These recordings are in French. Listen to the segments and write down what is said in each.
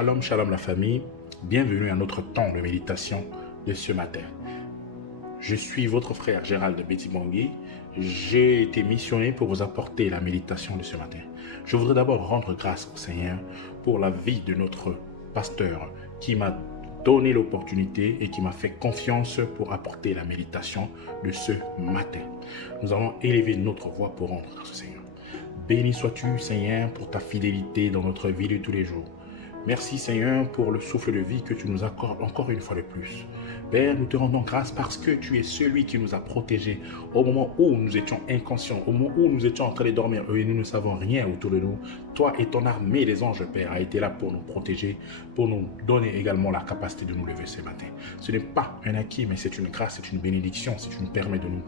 Shalom, shalom la famille. Bienvenue à notre temps de méditation de ce matin. Je suis votre frère Gérald de Betty Bangui. J'ai été missionné pour vous apporter la méditation de ce matin. Je voudrais d'abord rendre grâce au Seigneur pour la vie de notre pasteur qui m'a donné l'opportunité et qui m'a fait confiance pour apporter la méditation de ce matin. Nous allons élever notre voix pour rendre grâce au Seigneur. Béni sois-tu, Seigneur, pour ta fidélité dans notre vie de tous les jours. Merci, Seigneur, pour le souffle de vie que tu nous accordes encore une fois de plus. Père, nous te rendons grâce parce que tu es celui qui nous a protégés au moment où nous étions inconscients, au moment où nous étions en train de dormir et nous ne savons rien autour de nous. Toi et ton armée des anges, Père, a été là pour nous protéger, pour nous donner également la capacité de nous lever ce matin. Ce n'est pas un acquis, mais c'est une grâce, c'est une bénédiction si tu nous permets de nous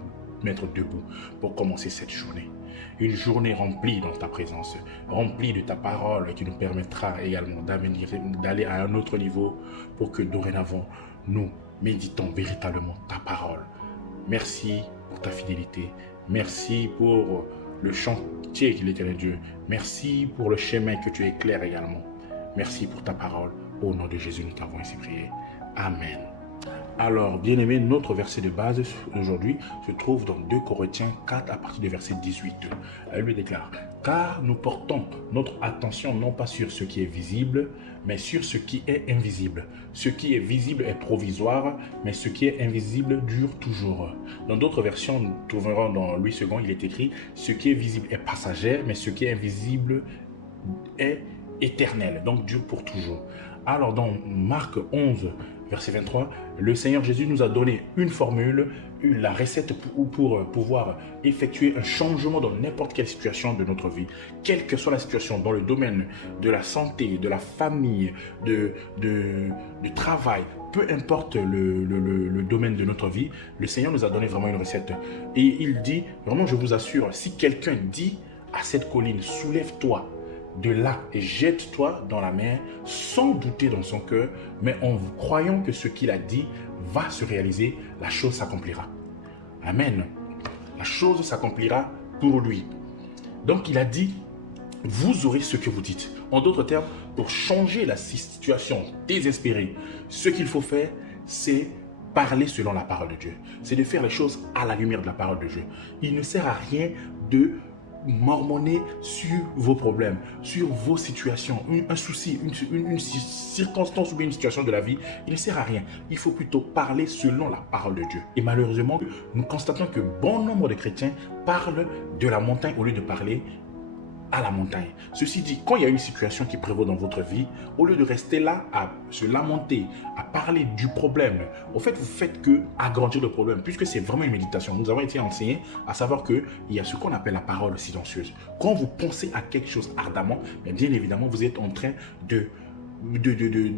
mettre debout pour commencer cette journée. Une journée remplie dans ta présence, remplie de ta parole qui nous permettra également d'aller à un autre niveau pour que dorénavant nous méditons véritablement ta parole. Merci pour ta fidélité. Merci pour le chantier qu'il est l'éternel Dieu. Merci pour le chemin que tu éclaires également. Merci pour ta parole. Au nom de Jésus, nous t'avons ainsi prié. Amen. Alors, bien-aimé, notre verset de base aujourd'hui se trouve dans 2 Corinthiens 4 à partir du verset 18. Elle lui déclare: « Car nous portons notre attention non pas sur ce qui est visible, mais sur ce qui est invisible. Ce qui est visible est provisoire, mais ce qui est invisible dure toujours. » Dans d'autres versions, nous trouverons dans Louis II, il est écrit: « Ce qui est visible est passager, mais ce qui est invisible est éternel, donc dure pour toujours. » Alors, dans Marc 11, verset 23, le Seigneur Jésus nous a donné une formule, la recette pour pouvoir effectuer un changement dans n'importe quelle situation de notre vie. Quelle que soit la situation, dans le domaine de la santé, de la famille, du travail, peu importe le domaine de notre vie, le Seigneur nous a donné vraiment une recette. Et il dit, vraiment je vous assure, si quelqu'un dit à cette colline, soulève-toi de là et jette-toi dans la mer, sans douter dans son cœur, mais en croyant que ce qu'il a dit va se réaliser, la chose s'accomplira. Amen. La chose s'accomplira pour lui. Donc il a dit, vous aurez ce que vous dites. En d'autres termes, pour changer la situation désespérée, ce qu'il faut faire, c'est parler selon la parole de Dieu. C'est de faire les choses à la lumière de la parole de Dieu. Il ne sert à rien de mormonner sur vos problèmes, sur vos situations, un souci, une circonstance ou bien une situation de la vie. Il ne sert à rien. Il faut plutôt parler selon la parole de Dieu. Et malheureusement, nous constatons que bon nombre de chrétiens parlent de la montagne au lieu de parler à la montagne. Ceci dit, quand il y a une situation qui prévaut dans votre vie, au lieu de rester là à se lamenter, à parler du problème, au fait, vous faites que agrandir le problème, puisque c'est vraiment une méditation. Nous avons été enseignés à savoir qu'il y a ce qu'on appelle la parole silencieuse. Quand vous pensez à quelque chose ardemment, bien évidemment, vous êtes en train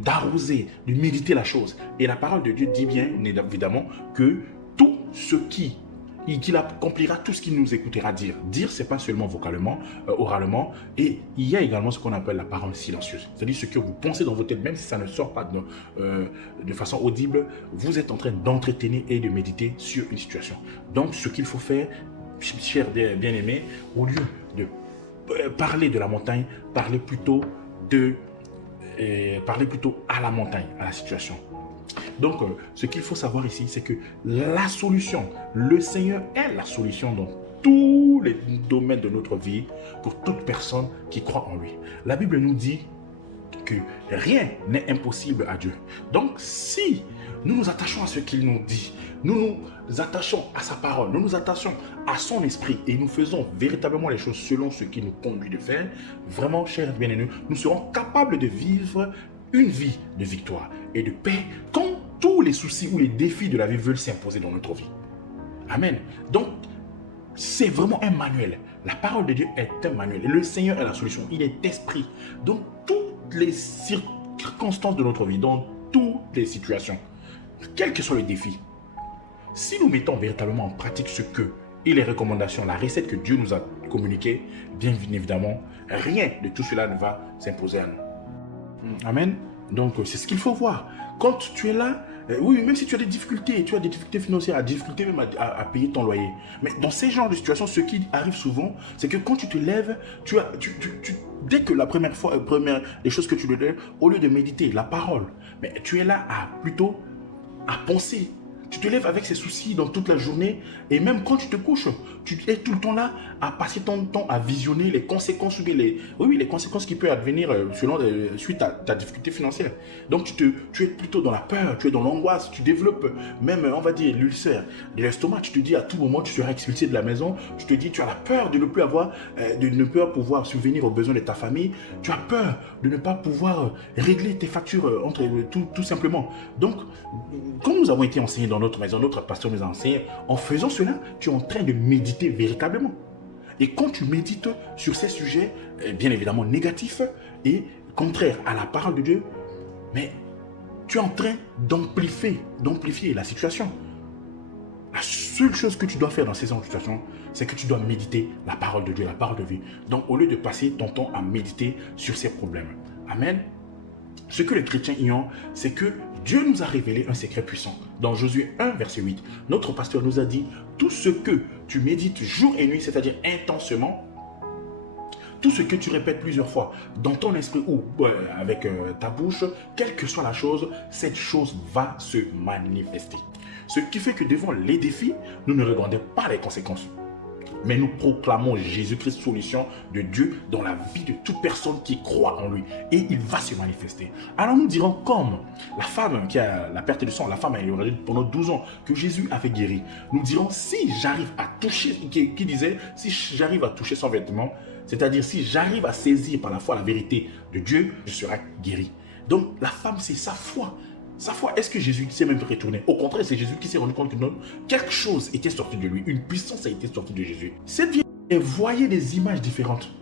d'arroser, de méditer la chose. Et la parole de Dieu dit bien évidemment que tout ce qu'il accomplira tout ce qu'il nous écoutera dire. Dire, ce n'est pas seulement vocalement, oralement, et il y a également ce qu'on appelle la parole silencieuse. C'est-à-dire ce que vous pensez dans votre tête, même si ça ne sort pas de façon audible, vous êtes en train d'entretenir et de méditer sur une situation. Donc, ce qu'il faut faire, chers bien-aimés, au lieu de parler de la montagne, parlez plutôt à la montagne, à la situation. Donc, ce qu'il faut savoir ici, c'est que la solution, le Seigneur est la solution dans tous les domaines de notre vie pour toute personne qui croit en lui. La Bible nous dit que rien n'est impossible à Dieu. Donc, si nous nous attachons à ce qu'il nous dit, nous nous attachons à sa parole, nous nous attachons à son esprit et nous faisons véritablement les choses selon ce qu'il nous conduit de faire, vraiment, chers bien-aimés, nous serons capables de vivre une vie de victoire et de paix quand tous les soucis ou les défis de la vie veulent s'imposer dans notre vie. Amen. Donc, c'est vraiment un manuel. La parole de Dieu est un manuel. Et le Seigneur est la solution. Il est esprit. Donc, toutes les circonstances de notre vie, dans toutes les situations, quel que soit le défi, si nous mettons véritablement en pratique ce que et les recommandations, la recette que Dieu nous a communiquée, bien évidemment, rien de tout cela ne va s'imposer à nous. Amen. Donc, c'est ce qu'il faut voir. Quand tu es là, Oui, même si tu as des difficultés financières, des difficultés même à payer ton loyer. Mais dans ces genres de situations, ce qui arrive souvent, c'est que quand tu te lèves, dès que la première fois, les choses que tu te lèves, au lieu de méditer la parole, mais tu es là plutôt à penser. Tu te lèves avec ces soucis dans toute la journée et même quand tu te couches, tu es tout le temps là à passer ton temps à visionner les conséquences ou bien les conséquences qui peuvent advenir suite à ta difficulté financière. Donc tu es plutôt dans la peur, tu es dans l'angoisse, tu développes même, on va dire, l'ulcère de l'estomac. Tu te dis à tout moment tu seras expulsé de la maison. Tu te dis tu as la peur de ne plus avoir, de ne pas pouvoir subvenir aux besoins de ta famille. Tu as peur de ne pas pouvoir régler tes factures tout simplement. Donc, comme nous avons été enseignés dans notre maison, notre pasteur nous a enseigné, en faisant cela, tu es en train de méditer véritablement. Et quand tu médites sur ces sujets, bien évidemment négatifs et contraires à la parole de Dieu, mais tu es en train d'amplifier la situation. La seule chose que tu dois faire dans ces situations, c'est que tu dois méditer la parole de Dieu, la parole de vie. Donc, au lieu de passer ton temps à méditer sur ces problèmes. Amen. Ce que les chrétiens ignorent, c'est que Dieu nous a révélé un secret puissant. Dans Josué 1, verset 8, notre pasteur nous a dit, tout ce que tu médites jour et nuit, c'est-à-dire intensément, tout ce que tu répètes plusieurs fois dans ton esprit ou avec ta bouche, quelle que soit la chose, cette chose va se manifester. Ce qui fait que devant les défis, nous ne regardons pas les conséquences. Mais nous proclamons Jésus-Christ, solution de Dieu dans la vie de toute personne qui croit en lui. Et il va se manifester. Alors nous dirons comme la femme qui a la perte de sang, la femme a eu pendant 12 ans que Jésus avait guéri. Nous dirons si j'arrive à toucher, qui disait si j'arrive à toucher son vêtement, c'est-à-dire si j'arrive à saisir par la foi la vérité de Dieu, je serai guéri. Donc la femme, c'est sa foi. Sa foi, est-ce que Jésus s'est même retourné? Au contraire, c'est Jésus qui s'est rendu compte que non, quelque chose était sorti de lui, une puissance a été sortie de Jésus. Cette vieille, elle voyait des images différentes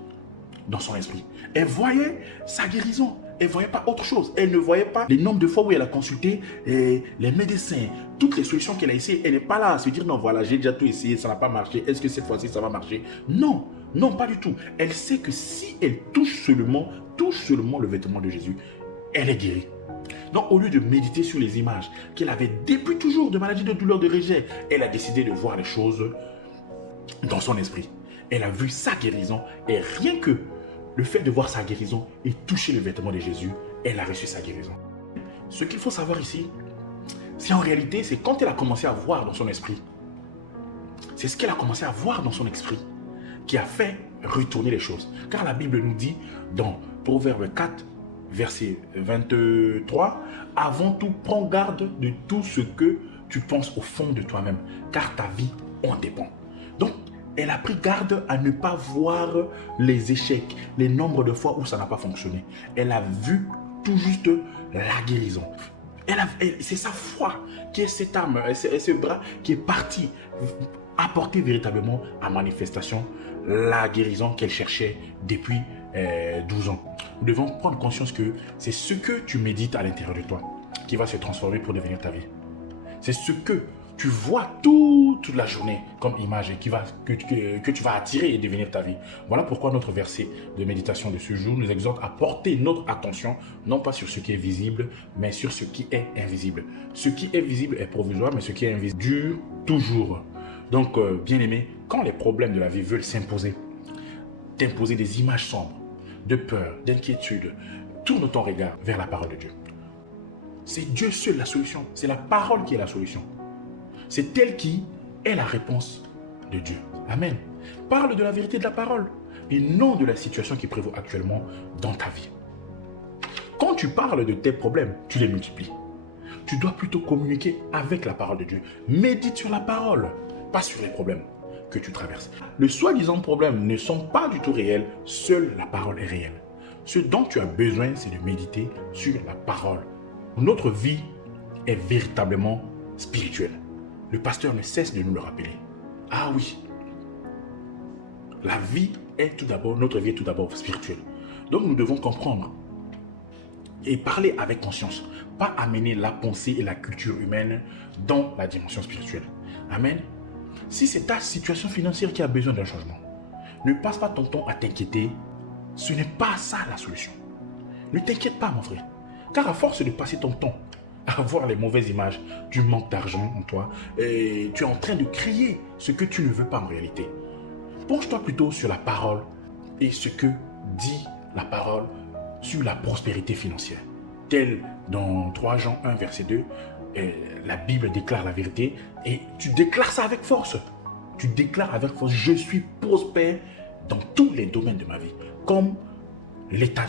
dans son esprit. Elle voyait sa guérison, elle ne voyait pas autre chose. Elle ne voyait pas les nombres de fois où elle a consulté les médecins, toutes les solutions qu'elle a essayées. Elle n'est pas là à se dire non, voilà, j'ai déjà tout essayé, ça n'a pas marché. Est-ce que cette fois-ci, ça va marcher? Non, non, pas du tout. Elle sait que si elle touche seulement le vêtement de Jésus, elle est guérie. Donc, au lieu de méditer sur les images qu'elle avait depuis toujours de maladies, de douleurs, de rejet, elle a décidé de voir les choses dans son esprit. Elle a vu sa guérison et rien que le fait de voir sa guérison et toucher le vêtement de Jésus, elle a reçu sa guérison. Ce qu'il faut savoir ici, c'est en réalité, c'est quand elle a commencé à voir dans son esprit, c'est ce qu'elle a commencé à voir dans son esprit qui a fait retourner les choses. Car la Bible nous dit dans Proverbe 4, verset 23, avant tout, prends garde de tout ce que tu penses au fond de toi-même, car ta vie en dépend. Donc, elle a pris garde à ne pas voir les échecs, les nombres de fois où ça n'a pas fonctionné. Elle a vu tout juste la guérison. C'est sa foi qui est cette âme, ce bras qui est parti apporter véritablement à manifestation la guérison qu'elle cherchait depuis 12 ans. Nous devons prendre conscience que c'est ce que tu médites à l'intérieur de toi qui va se transformer pour devenir ta vie. C'est ce que tu vois toute la journée comme image que tu vas attirer et devenir ta vie. Voilà pourquoi notre verset de méditation de ce jour nous exhorte à porter notre attention non pas sur ce qui est visible, mais sur ce qui est invisible. Ce qui est visible est provisoire, mais ce qui est invisible dure toujours. Donc, bien aimé, quand les problèmes de la vie veulent s'imposer, t'imposer des images sombres, de peur, d'inquiétude, tourne ton regard vers la parole de Dieu. C'est Dieu seul la solution. C'est la parole qui est la solution. C'est elle qui est la réponse de Dieu. Amen. Parle de la vérité de la parole et non de la situation qui prévaut actuellement dans ta vie. Quand tu parles de tes problèmes, tu les multiplies. Tu dois plutôt communiquer avec la parole de Dieu. Médite sur la parole, pas sur les problèmes que tu traverses. Les soi-disant problèmes ne sont pas du tout réels, seule la parole est réelle. Ce dont tu as besoin, c'est de méditer sur la parole. Notre vie est véritablement spirituelle. Le pasteur ne cesse de nous le rappeler. Ah oui, la vie est tout d'abord, notre vie est tout d'abord spirituelle. Donc nous devons comprendre et parler avec conscience, pas amener la pensée et la culture humaine dans la dimension spirituelle. Amen. Si c'est ta situation financière qui a besoin d'un changement, ne passe pas ton temps à t'inquiéter. Ce n'est pas ça la solution. Ne t'inquiète pas, mon frère. Car à force de passer ton temps avoir les mauvaises images du manque d'argent en toi et tu es en train de crier ce que tu ne veux pas en réalité. Penche-toi plutôt sur la parole et ce que dit la parole sur la prospérité financière. Tel dans 3 Jean 1, verset 2, la Bible déclare la vérité et tu déclares ça avec force. Tu déclares avec force, je suis prospère dans tous les domaines de ma vie, comme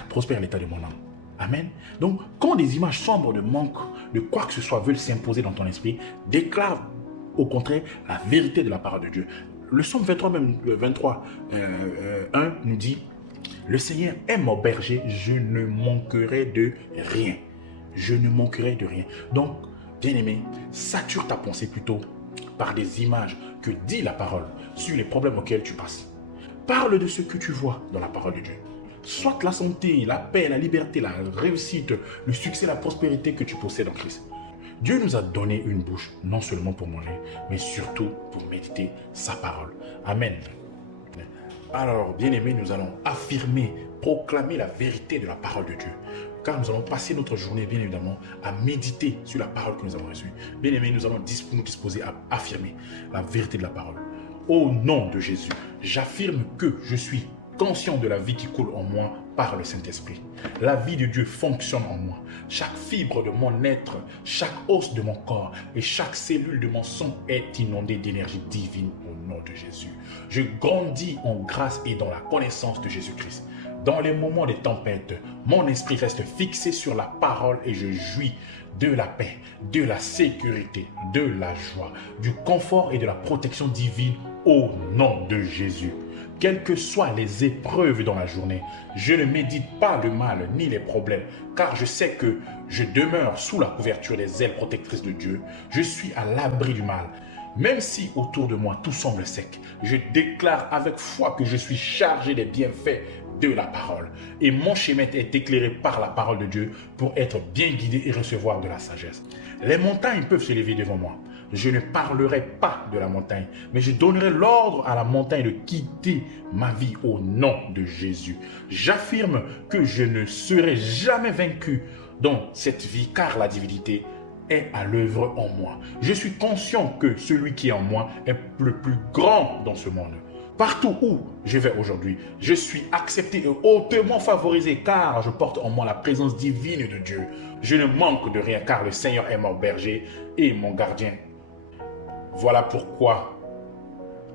prospère l'état de mon âme. Amen. Donc, quand des images sombres de manque, de quoi que ce soit, veulent s'imposer dans ton esprit, déclare au contraire la vérité de la parole de Dieu. Le psaume 23, même le 23, 1 nous dit, le Seigneur est mon berger, je ne manquerai de rien. Je ne manquerai de rien. Donc, bien-aimé, sature ta pensée plutôt par des images que dit la parole sur les problèmes auxquels tu passes. Parle de ce que tu vois dans la parole de Dieu. Soit la santé, la paix, la liberté, la réussite, le succès, la prospérité que tu possèdes en Christ. Dieu nous a donné une bouche, non seulement pour manger, mais surtout pour méditer sa parole. Amen. Alors, bien-aimés, nous allons affirmer, proclamer la vérité de la parole de Dieu. Car nous allons passer notre journée, bien évidemment, à méditer sur la parole que nous avons reçue. Bien-aimés, nous allons nous disposer à affirmer la vérité de la parole. Au nom de Jésus, j'affirme que je suis conscient de la vie qui coule en moi par le Saint-Esprit. La vie de Dieu fonctionne en moi. Chaque fibre de mon être, chaque os de mon corps et chaque cellule de mon sang est inondée d'énergie divine au nom de Jésus. Je grandis en grâce et dans la connaissance de Jésus-Christ. Dans les moments de tempête, mon esprit reste fixé sur la parole et je jouis de la paix, de la sécurité, de la joie, du confort et de la protection divine au nom de Jésus. Quelles que soient les épreuves dans la journée, je ne médite pas le mal ni les problèmes, car je sais que je demeure sous la couverture des ailes protectrices de Dieu. Je suis à l'abri du mal. Même si autour de moi tout semble sec, je déclare avec foi que je suis chargé des bienfaits de la parole. Et mon chemin est éclairé par la parole de Dieu pour être bien guidé et recevoir de la sagesse. Les montagnes peuvent se lever devant moi. Je ne parlerai pas de la montagne, mais je donnerai l'ordre à la montagne de quitter ma vie au nom de Jésus. J'affirme que je ne serai jamais vaincu dans cette vie, car la divinité est à l'œuvre en moi. Je suis conscient que celui qui est en moi est le plus grand dans ce monde. Partout où je vais aujourd'hui, je suis accepté et hautement favorisé car je porte en moi la présence divine de Dieu. Je ne manque de rien car le Seigneur est mon berger et mon gardien. Voilà pourquoi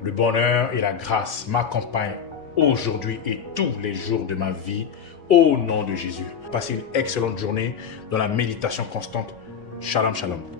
le bonheur et la grâce m'accompagnent aujourd'hui et tous les jours de ma vie au nom de Jésus. Passez une excellente journée dans la méditation constante. Shalom, shalom.